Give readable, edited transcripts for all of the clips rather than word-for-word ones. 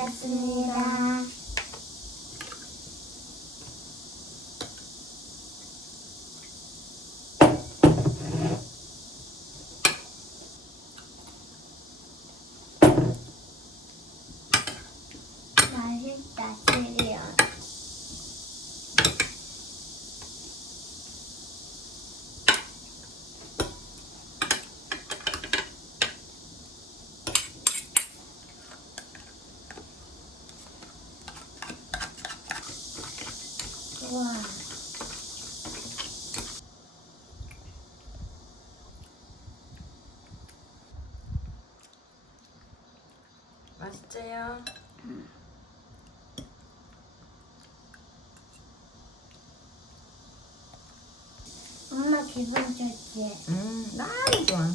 먹겠습니다. 맛있다, 시리얼. 우와. 맛있어요? 엄마 기분 좋지? 너무 좋아.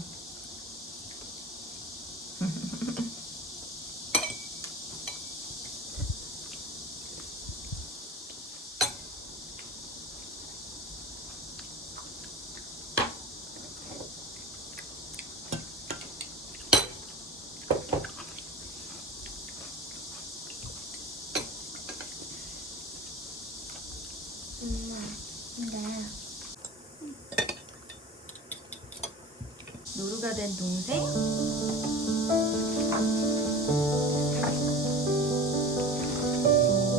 네. 노루가 된 동생?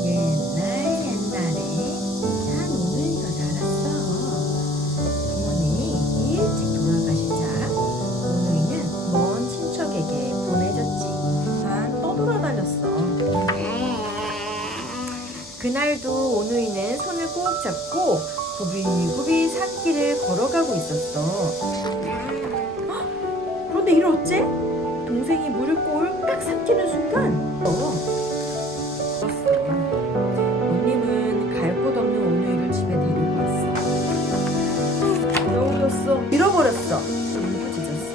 옛날에 한 오누이가 살았어. 부모님이 일찍 돌아가시자 오누이는 먼 친척에게 보내졌지. 난 떠돌아다녔어. 그날도 오누이는 손을 꼭 잡고 구비구비 산길을 걸어가고 있었어. 그런데 이를 어째? 동생이 물을 꼴깍 삼키는 순간 죽었어. 누님은 갈 곳 없는 오누이를 집에 데리고 왔어. 왜 울었어? 잃어버렸어. 울부짖었어.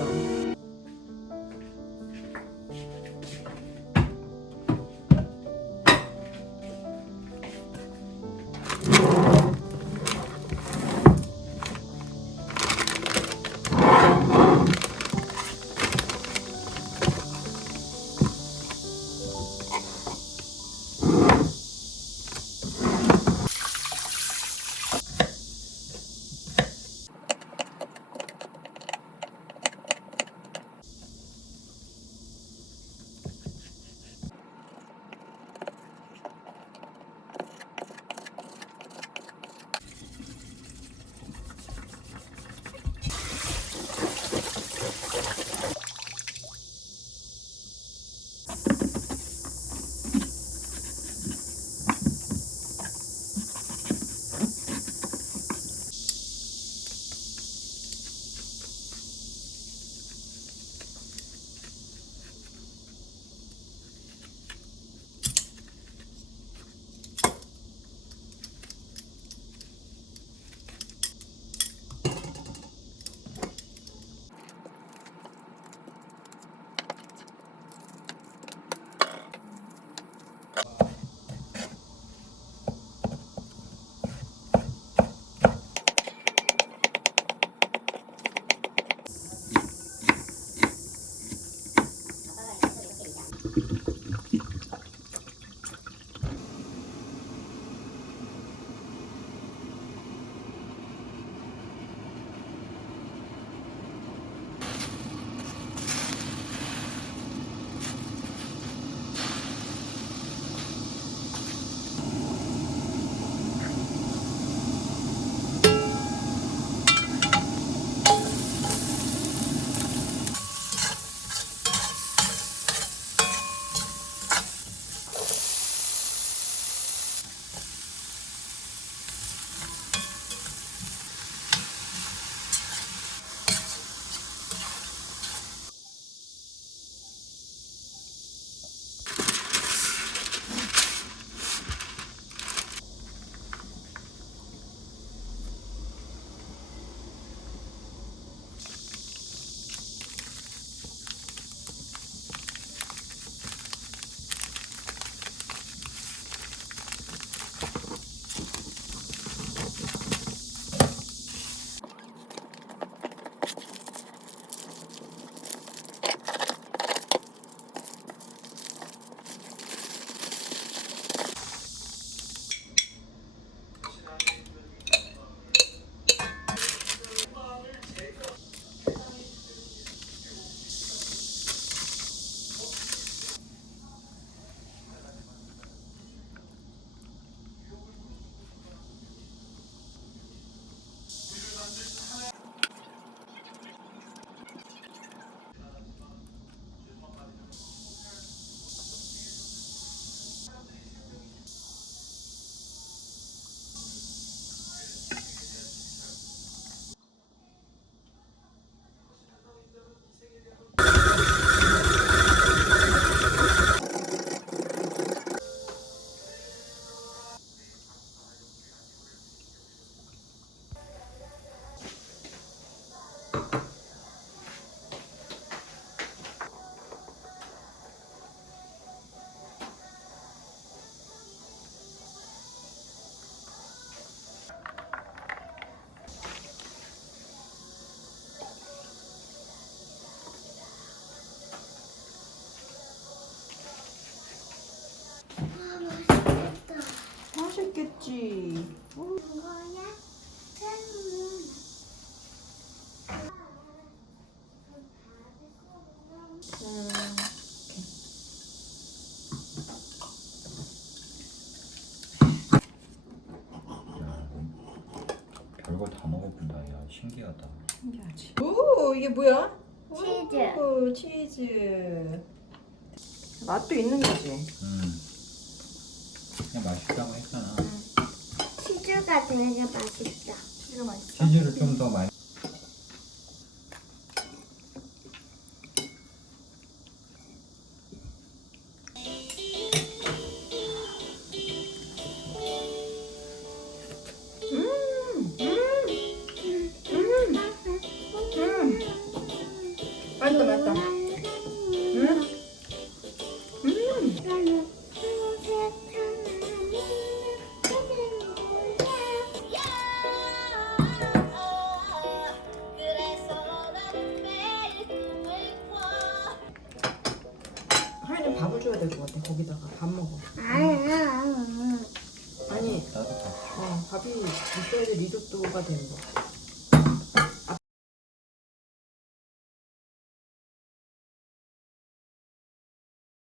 맛있지. 거야? 별거 다 먹어본다. 야, 신기하다. 신기하지. 오, 이게 뭐야? 치즈. 오, 치즈. 맛도 있는 거지. 그냥 맛있다고 했잖아. 치즈가 되게 맛있다. 치즈가 맛있어. 치즈를 좀 더 많이. 맛있다, 맛있다. 하이는 밥을 줘야 될 것 같아. 거기다가 밥 먹어. 아니, 나도 봤어. 밥이 있어야지 리조또가 되는 거.